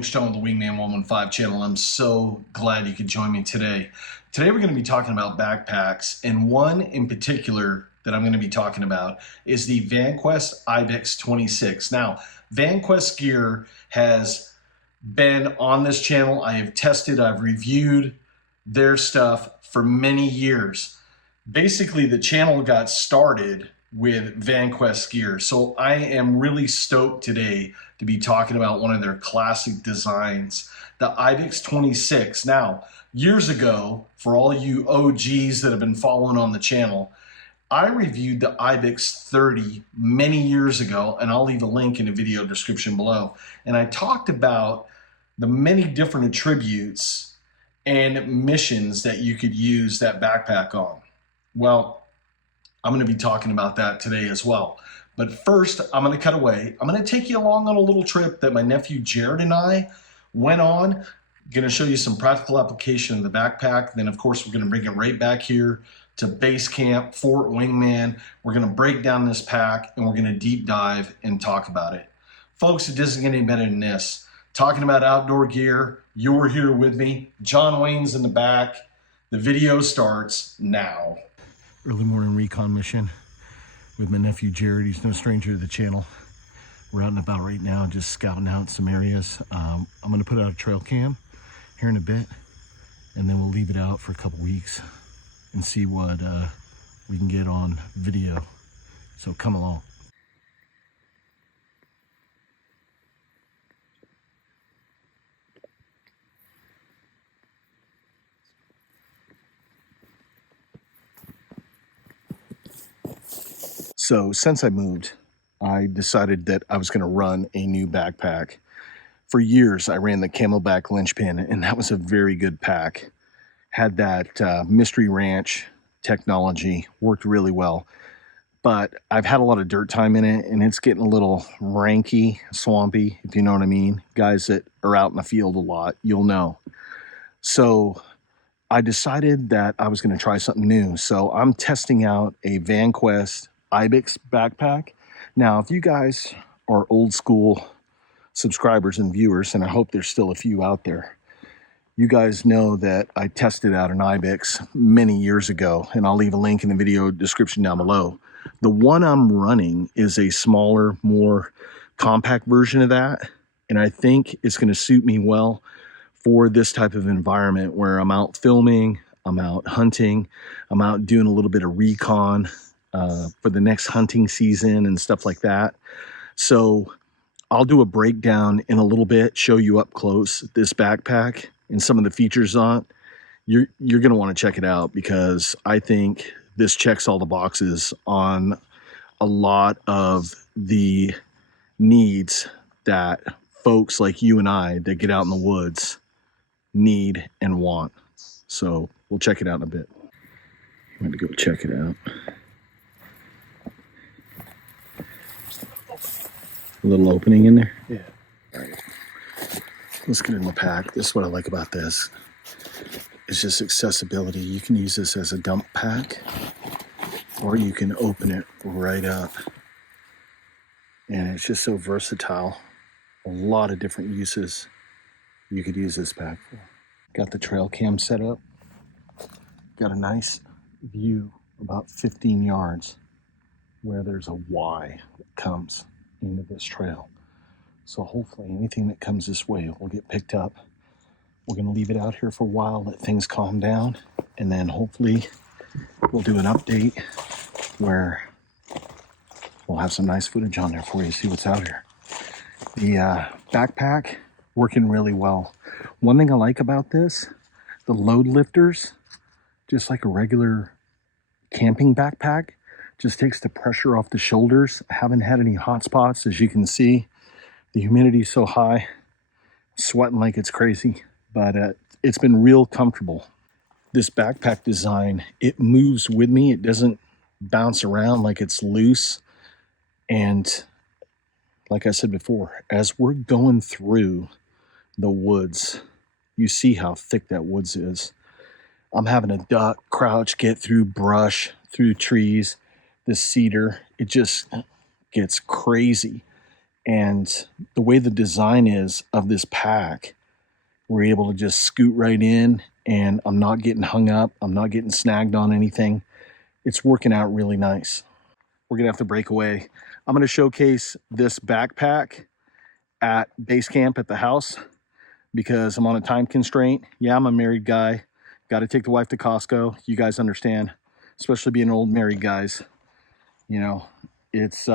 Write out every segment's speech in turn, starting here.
folks, John with the Wingman 115 channel. I'm so glad you could join me today. Today we're going to be talking about backpacks, and one in particular that I'm going to be talking about is the Vanquest IBEX 26. Now, Vanquest gear has been on this channel. I have tested, I've reviewed their stuff for many years. Basically, the channel got started with Vanquest gear. So I am really stoked today to be talking about one of their classic designs, the IBEX 26. Now, years ago, for all you OGs that have been following on the channel, I reviewed the IBEX 30 many years ago, and I'll leave a link in the video description below. And I talked about the many different attributes and missions that you could use that backpack on. Well, I'm going to be talking about that today as well. But first, I'm going to cut away. I'm going to take you along on a little trip that my nephew Jared and I went on. I'm going to show you some practical application of the backpack. Then, of course, we're going to bring it right back here to base camp, Fort Wingman. We're going to break down this pack, and we're going to deep dive and talk about it. Folks, it doesn't get any better than this. Talking about outdoor gear, you're here with me. John Wayne's in the back. The video starts now. Early morning recon mission with my nephew Jared. He's no stranger to the channel. We're out and about right now, just scouting out some areas. I'm going to put out a trail cam here in a bit, and then we'll leave it out for a couple weeks and see what we can get on video. So come along. So since I moved, I decided that I was going to run a new backpack. For years, I ran the Camelback Linchpin, and that was a very good pack. Had that Mystery Ranch technology, worked really well. But I've had a lot of dirt time in it, and it's getting a little ranky, swampy, if you know what I mean. Guys that are out in the field a lot, you'll know. So I decided that I was going to try something new. So I'm testing out a Vanquest IBEX backpack. Now, if you guys are old school subscribers and viewers, and I hope there's still a few out there, you guys know that I tested out an IBEX many years ago, and I'll leave a link in the video description down below. The one I'm running is a smaller, more compact version of that, and I think it's going to suit me well for this type of environment where I'm out filming, I'm out hunting, I'm out doing a little bit of recon for the next hunting season and stuff like that. So I'll do a breakdown in a little bit, show you up close this backpack and some of the features on it. You're going to want to check it out, because I think this checks all the boxes on a lot of the needs that folks like you and I that get out in the woods need and want. So we'll check it out in a bit. I'm going to go check it out. A little opening in there? Yeah. All right. Let's get in the pack. This is what I like about this. It's just accessibility. You can use this as a dump pack, or you can open it right up. And it's just so versatile. A lot of different uses you could use this pack for. Got the trail cam set up. Got a nice view about 15 yards where there's a Y that comes into this trail. So hopefully anything that comes this way will get picked up. We're going to leave it out here for a while, let things calm down, and then hopefully we'll do an update where we'll have some nice footage on there for you, see what's out here. The backpack working really well. One thing I like about this, the load lifters, just like a regular camping backpack, just takes the pressure off the shoulders. I haven't had any hot spots, as you can see. The humidity is so high, sweating like it's crazy, but it's been real comfortable. This backpack design, it moves with me. It doesn't bounce around like it's loose. And like I said before, as we're going through the woods, you see how thick that woods is. I'm having a duck, crouch, get through brush, through trees. This cedar, it just gets crazy. And the way the design is of this pack, we're able to just scoot right in, and I'm not getting hung up. I'm not getting snagged on anything. It's working out really nice. We're gonna have to break away. I'm gonna showcase this backpack at base camp at the house because I'm on a time constraint. Yeah, I'm a married guy. Got to take the wife to Costco. You guys understand, especially being old married guys. You know, it's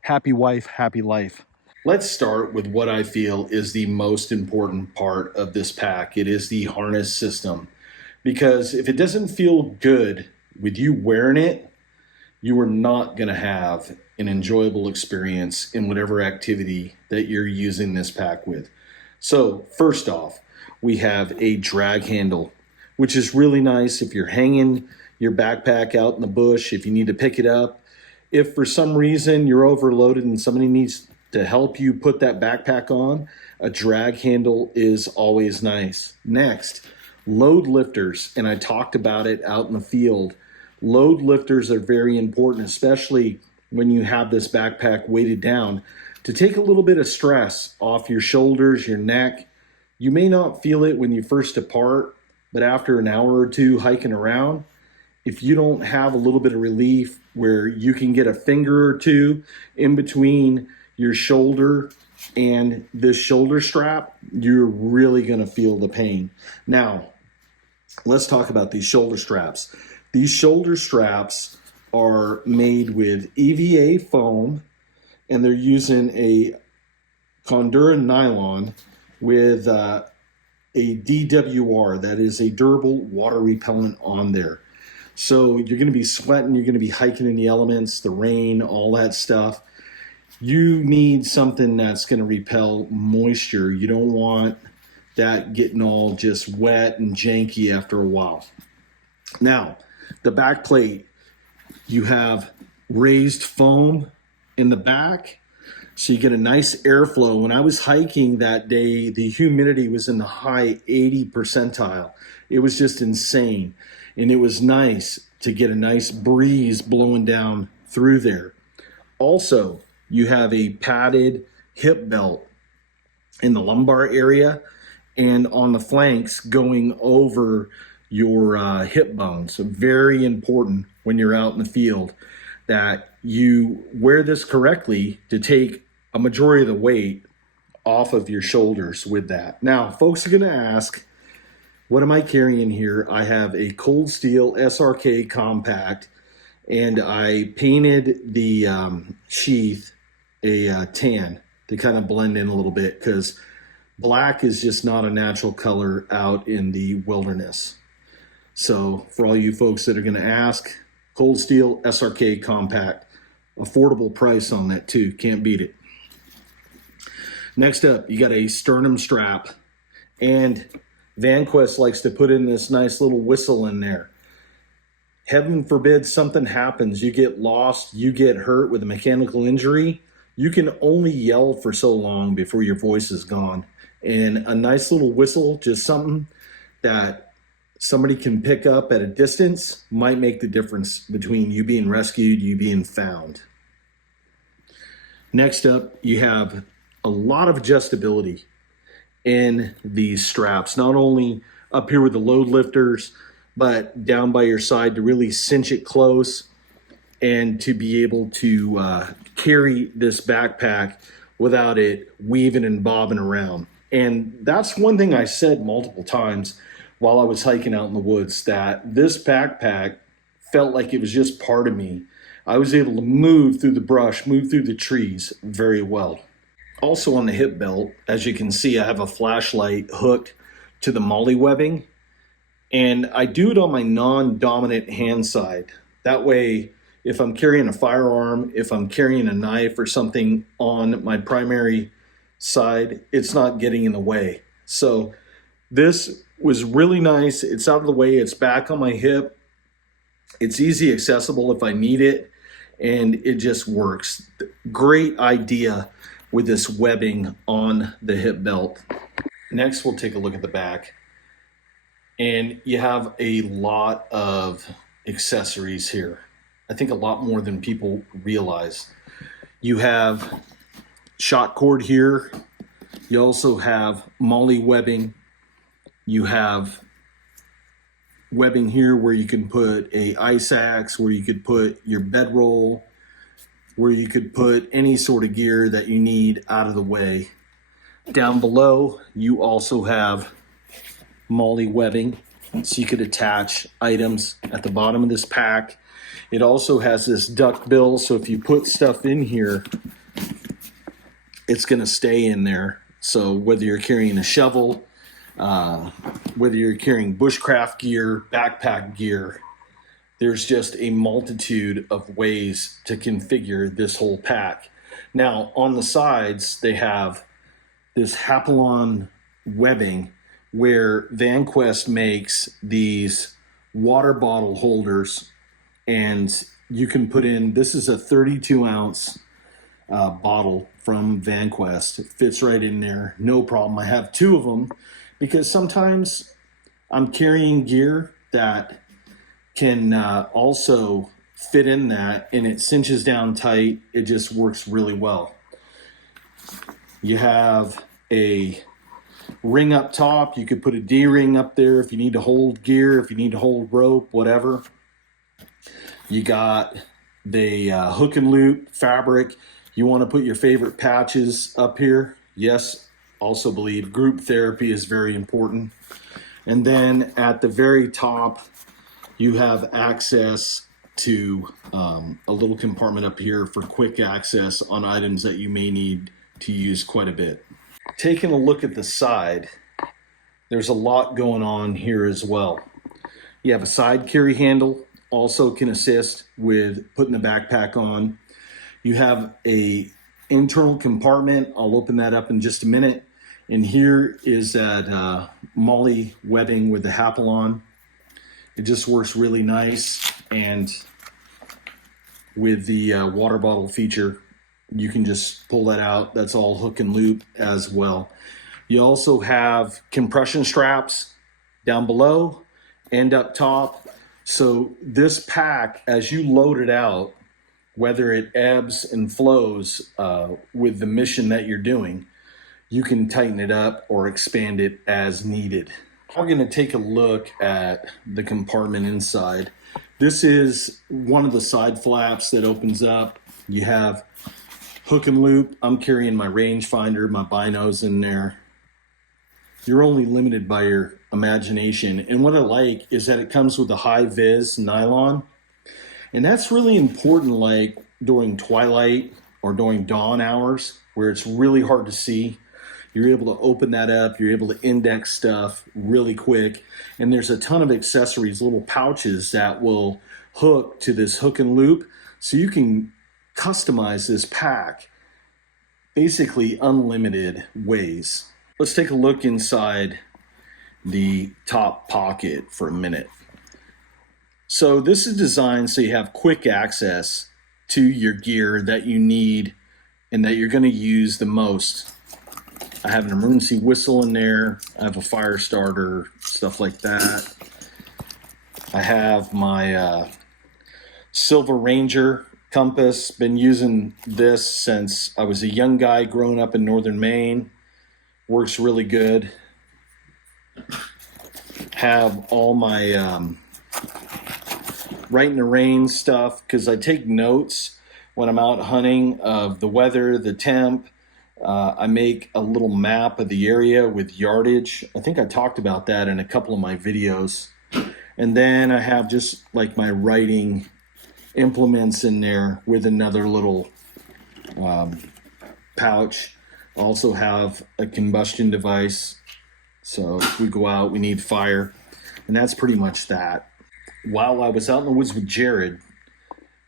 happy wife, happy life. Let's start with what I feel is the most important part of this pack. It is the harness system. Because if it doesn't feel good with you wearing it, you are not going to have an enjoyable experience in whatever activity that you're using this pack with. So first off, we have a drag handle, which is really nice if you're hanging your backpack out in the bush, if you need to pick it up. If for some reason you're overloaded and somebody needs to help you put that backpack on, a drag handle is always nice. Next, load lifters, and I talked about it out in the field. Load lifters are very important, especially when you have this backpack weighted down, to take a little bit of stress off your shoulders, your neck. You may not feel it when you first depart, but after an hour or two hiking around, if you don't have a little bit of relief where you can get a finger or two in between your shoulder and this shoulder strap, you're really going to feel the pain. Now, let's talk about these shoulder straps. These shoulder straps are made with EVA foam, and they're using a contender nylon with a DWR, that is a durable water repellent on there. So you're going to be sweating, you're going to be hiking in the elements, the rain, all that stuff. You need something that's going to repel moisture. You don't want that getting all just wet and janky after a while. Now, the back plate, you have raised foam in the back, so you get a nice airflow. When I was hiking that day, the humidity was in the high 80 percentile. It was just insane. And it was nice to get a nice breeze blowing down through there. Also, you have a padded hip belt in the lumbar area and on the flanks going over your hip bones. So very important when you're out in the field that you wear this correctly to take a majority of the weight off of your shoulders with that. Now, folks are going to ask, what am I carrying here? I have a Cold Steel SRK compact, and I painted the sheath a tan to kind of blend in a little bit because black is just not a natural color out in the wilderness. So for all you folks that are going to ask, Cold Steel SRK compact, affordable price on that too, can't beat it. Next up, you got a sternum strap, and Vanquest likes to put in this nice little whistle in there. Heaven forbid something happens, you get lost, you get hurt with a mechanical injury, you can only yell for so long before your voice is gone. And a nice little whistle, just something that somebody can pick up at a distance, might make the difference between you being rescued, you being found. Next up, you have a lot of adjustability in these straps, not only up here with the load lifters, but down by your side to really cinch it close and to be able to carry this backpack without it weaving and bobbing around. And that's one thing I said multiple times while I was hiking out in the woods, that this backpack felt like it was just part of me. I was able to move through the brush, move through the trees very well. Also on the hip belt, as you can see, I have a flashlight hooked to the molly webbing, and I do it on my non-dominant hand side. That way, if I'm carrying a firearm, if I'm carrying a knife or something on my primary side, it's not getting in the way. So this was really nice. It's out of the way. It's back on my hip. It's easy accessible if I need it, and it just works. Great idea with this webbing on the hip belt. Next, we'll take a look at the back. And you have a lot of accessories here. I think a lot more than people realize. You have shot cord here. You also have MOLLE webbing. You have webbing here where you can put a ice axe, where you could put your bedroll, where you could put any sort of gear that you need out of the way. Down below, you also have MOLLE webbing, so you could attach items at the bottom of this pack. It also has this duck bill, so if you put stuff in here, it's going to stay in there. So whether you're carrying a shovel, whether you're carrying bushcraft gear, backpack gear, there's just a multitude of ways to configure this whole pack. Now, on the sides, they have this Hapalon webbing where Vanquest makes these water bottle holders, and you can put in, this is a 32 ounce bottle from Vanquest. It fits right in there, no problem. I have two of them because sometimes I'm carrying gear that can also fit in that, and it cinches down tight. It just works really well. You have a ring up top. You could put a D-ring up there if you need to hold gear, if you need to hold rope, whatever. You got the hook and loop fabric. You want to put your favorite patches up here. Yes, also believe group therapy is very important. And then at the very top, you have access to a little compartment up here for quick access on items that you may need to use quite a bit. Taking a look at the side, there's a lot going on here as well. You have a side carry handle, also can assist with putting the backpack on. You have a internal compartment. I'll open that up in just a minute. And here is that MOLLE webbing with the Hapalon. It just works really nice. And with the water bottle feature, you can just pull that out. That's all hook and loop as well. You also have compression straps down below and up top. So this pack, as you load it out, whether it ebbs and flows with the mission that you're doing, you can tighten it up or expand it as needed. We're going to take a look at the compartment inside. This is one of the side flaps that opens up. You have hook and loop. I'm carrying my rangefinder, my binos in there. You're only limited by your imagination. And what I like is that it comes with a high vis nylon. And that's really important, like during twilight or during dawn hours where it's really hard to see. You're able to open that up. You're able to index stuff really quick. And there's a ton of accessories, little pouches that will hook to this hook and loop. So you can customize this pack basically unlimited ways. Let's take a look inside the top pocket for a minute. So this is designed so you have quick access to your gear that you need and that you're going to use the most. I have an emergency whistle in there. I have a fire starter, stuff like that. I have my Silver Ranger compass. Been using this since I was a young guy growing up in northern Maine. Works really good. Have all my Right in the Rain stuff because I take notes when I'm out hunting of the weather, the temp. I make a little map of the area with yardage. I think I talked about that in a couple of my videos. And then I have just like my writing implements in there with another little pouch. Also have a combustion device. So if we go out, we need fire. And that's pretty much that. While I was out in the woods with Jared,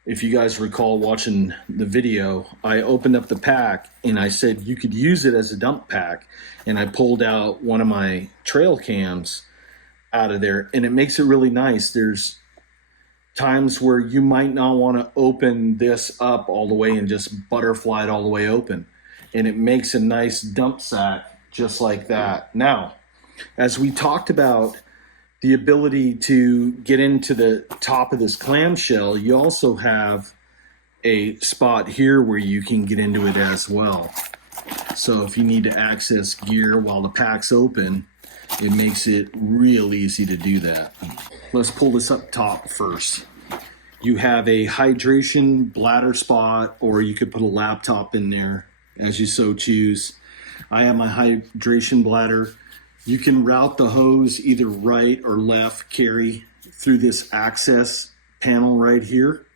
if you guys recall watching the video, I opened up the pack and I said you could use it as a dump pack. And I pulled out one of my trail cams out of there, and it makes it really nice. There's times where you might not want to open this up all the way and just butterfly it all the way open. And it makes a nice dump sack just like that. Now, as we talked about the ability to get into the top of this clamshell, you also have a spot here where you can get into it as well. So if you need to access gear while the pack's open, it makes it real easy to do that. Let's pull this up top first. You have a hydration bladder spot, or you could put a laptop in there as you so choose. I have my hydration bladder. You can route the hose either right or left carry through this access panel right here.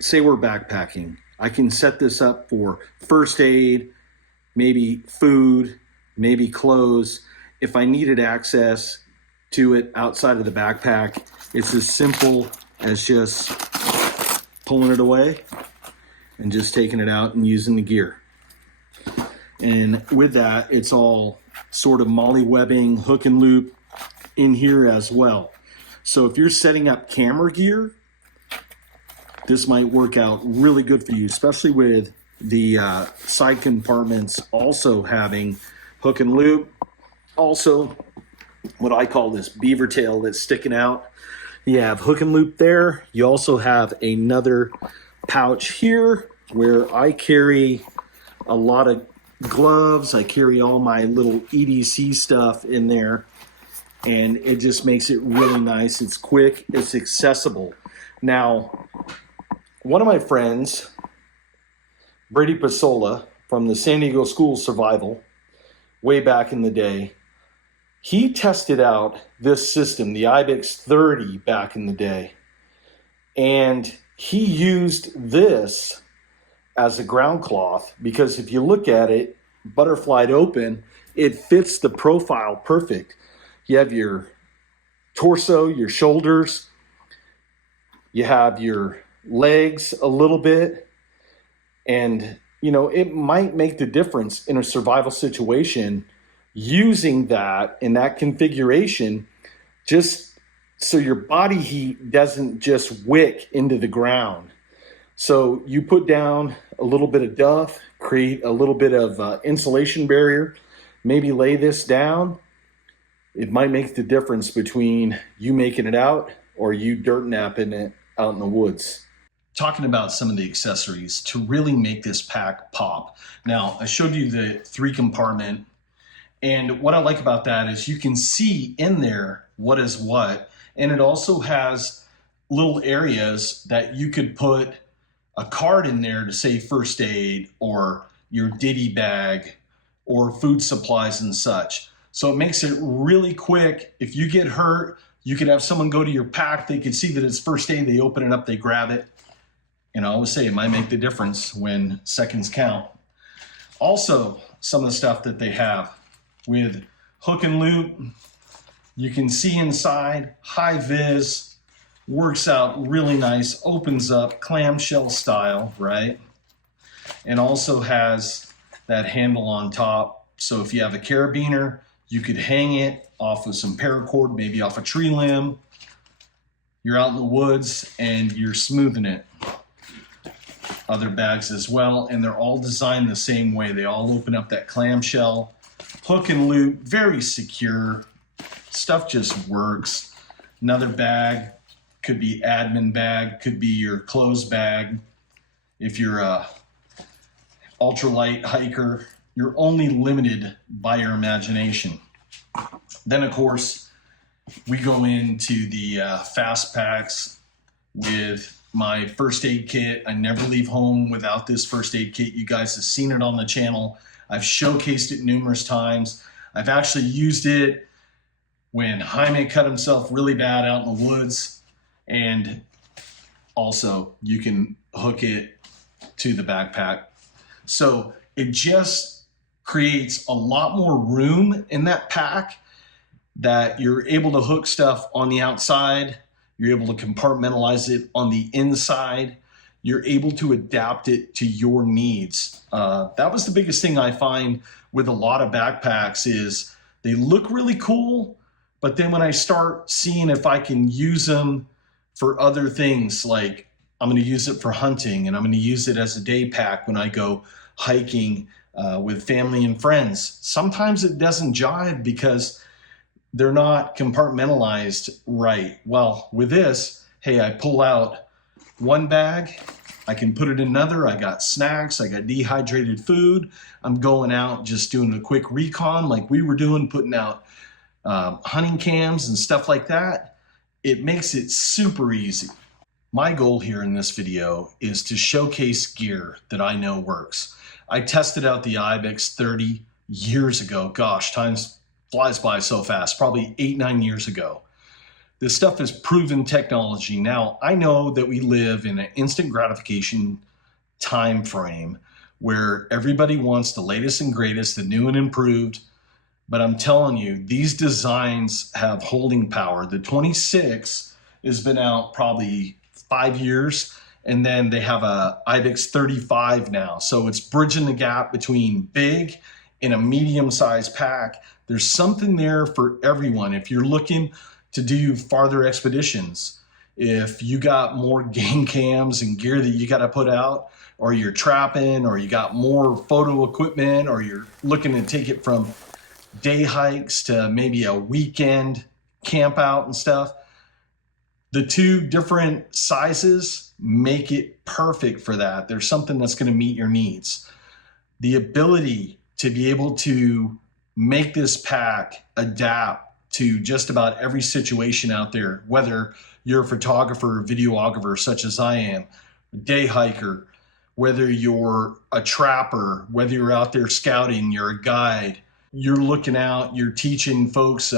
Say we're backpacking. I can set this up for first aid, maybe food, maybe clothes. If I needed access to it outside of the backpack, it's as simple as just pulling it away and just taking it out and using the gear. And with that, it's all sort of molly webbing, hook and loop in here as well. So if you're setting up camera gear, this might work out really good for you, especially with the side compartments also having hook and loop. Also, what I call this beaver tail that's sticking out. You have hook and loop there. You also have another pouch here where I carry a lot of gloves. I carry all my little EDC stuff in there, and it just makes it really nice. It's quick, it's accessible. Now, one of my friends, Brady Pasola from the San Diego School of Survival, way back in the day, he tested out this system, the IBEX 30, back in the day. And he used this as a ground cloth because if you look at it, butterflied open, it fits the profile perfect. You have your torso, your shoulders, you have your legs a little bit, and you know, it might make the difference in a survival situation using that in that configuration, just so your body heat doesn't just wick into the ground. So you put down a little bit of duff, create a little bit of insulation barrier, maybe lay this down. It might make the difference between you making it out or you dirt napping it out in the woods. Talking about some of the accessories to really make this pack pop. Now, I showed you the 3 compartment, and what I like about that is you can see in there what is what, and it also has little areas that you could put a card in there to say first aid or your ditty bag or food supplies and such. So it makes it really quick. If you get hurt, you could have someone go to your pack, they can see that it's first aid, they open it up, they grab it. And I always say it might make the difference when seconds count. Also, some of the stuff that they have with hook and loop, you can see inside, high vis, works out really nice, opens up clamshell style, right? And also has that handle on top. So if you have a carabiner, you could hang it off of some paracord, maybe off a tree limb. You're out in the woods and you're smoothing it. Other bags as well, and they're all designed the same way. They all open up that clamshell, hook and loop, very secure. Stuff just works. Another bag could be admin bag, could be your clothes bag. If you're a ultralight hiker, you're only limited by your imagination. Then of course, we go into the fast packs with my first aid kit. I never leave home without this first aid kit. You guys have seen it on the channel. I've showcased it numerous times. I've actually used it when Jaime cut himself really bad out in the woods. And also you can hook it to the backpack. So it just creates a lot more room in that pack that you're able to hook stuff on the outside. You're able to compartmentalize it on the inside. You're able to adapt it to your needs. That was the biggest thing I find with a lot of backpacks is they look really cool, but then when I start seeing if I can use them for other things, like I'm gonna use it for hunting and I'm gonna use it as a day pack when I go hiking with family and friends. Sometimes it doesn't jive because they're not compartmentalized right. Well, with this, hey, I pull out one bag, I can put it in another. I got snacks, I got dehydrated food. I'm going out just doing a quick recon like we were doing, putting out hunting cams and stuff like that. It makes it super easy. My goal here in this video is to showcase gear that I know works. I tested out the IBEX 30 years ago. Gosh, time flies by so fast, probably 8-9 years ago. This stuff is proven technology. Now, I know that we live in an instant gratification time frame where everybody wants the latest and greatest, the new and improved. But I'm telling you, these designs have holding power. The 26 has been out probably 5 years, and then they have a IBEX 35 now. So it's bridging the gap between big and a medium-sized pack. There's something there for everyone. If you're looking to do farther expeditions, if you got more game cams and gear that you got to put out, or you're trapping, or you got more photo equipment, or you're looking to take it from day hikes to maybe a weekend camp out and stuff, the two different sizes make it perfect for that. There's something that's going to meet your needs. The ability to be able to make this pack adapt to just about every situation out there, whether you're a photographer or videographer such as I am, a day hiker, whether you're a trapper, whether you're out there scouting, you're a guide, you're looking out, you're teaching folks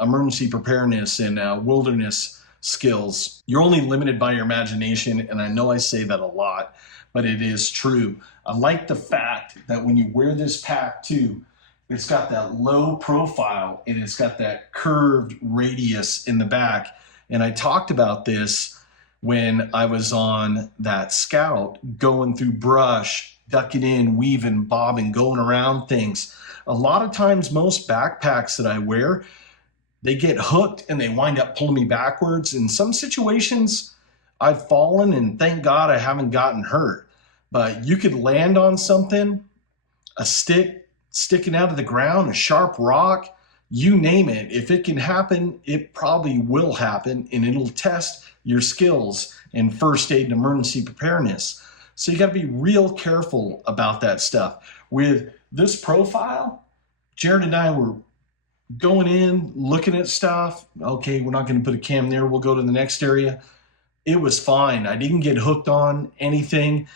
emergency preparedness and wilderness skills. You're only limited by your imagination, and I know I say that a lot, but it is true. I like the fact that when you wear this pack too, it's got that low profile and it's got that curved radius in the back. And I talked about this when I was on that scout, going through brush, ducking in, weaving, bobbing, going around things. A lot of times, most backpacks that I wear, they get hooked and they wind up pulling me backwards. In some situations, I've fallen, and thank God I haven't gotten hurt. But you could land on something, a stick sticking out of the ground, a sharp rock, you name it. If it can happen, it probably will happen, and it'll test your skills in first aid and emergency preparedness. So you got to be real careful about that stuff. With this profile, Jared and I were going in, looking at stuff. Okay, we're not going to put a cam there. We'll go to the next area. It was fine. I didn't get hooked on anything.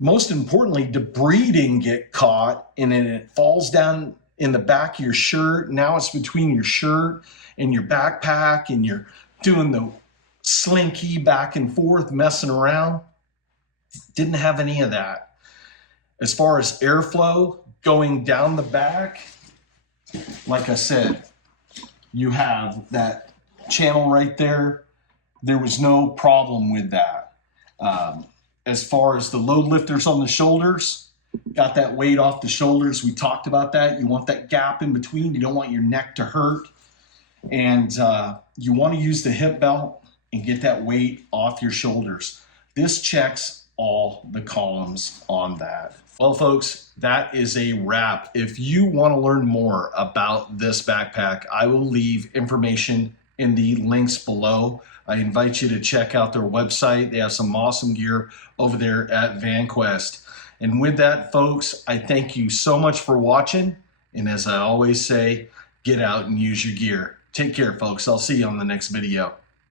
Most importantly, debris didn't get caught, and then it falls down in the back of your shirt. Now it's between your shirt and your backpack, and you're doing the slinky back and forth, messing around. Didn't have any of that. As far as airflow going down the back, like I said, you have that channel right there. There was no problem with that. As far as the load lifters on the shoulders, got that weight off the shoulders. We talked about that. You want that gap in between. You don't want your neck to hurt. And you want to use the hip belt and get that weight off your shoulders. This checks all the columns on that. Well, folks, that is a wrap. If you want to learn more about this backpack, I will leave information in the links below. I invite you to check out their website. They have some awesome gear over there at Vanquest. And with that, folks, I thank you so much for watching. And as I always say, get out and use your gear. Take care, folks. I'll see you on the next video.